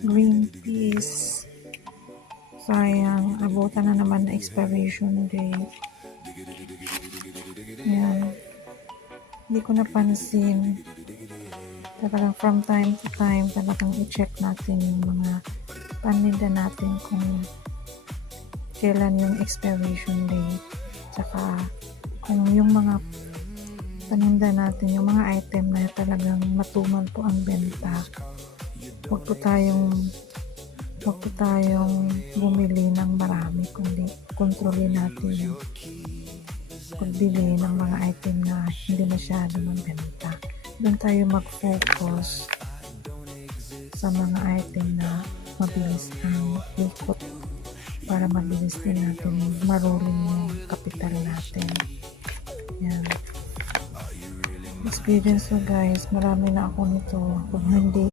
Green peas. Sayang, abutan na naman na expiration date. Yan. Hindi ko napansin. Talagang from time to time, talagang i-check natin yung mga paninda natin kung kailan yung expiration date. Tsaka kung yung mga paninda natin, yung mga item na talagang matumal po ang benta, huwag po tayong bumili ng marami, kundi kontrolin natin yung pagbili ng mga item na hindi masyado magbenta. Doon tayo mag-focus sa mga item na mabilis ang ikot para mabilis din natin maruling yung kapital natin. Yan. Experience ko guys, marami na ako nito. Kung hindi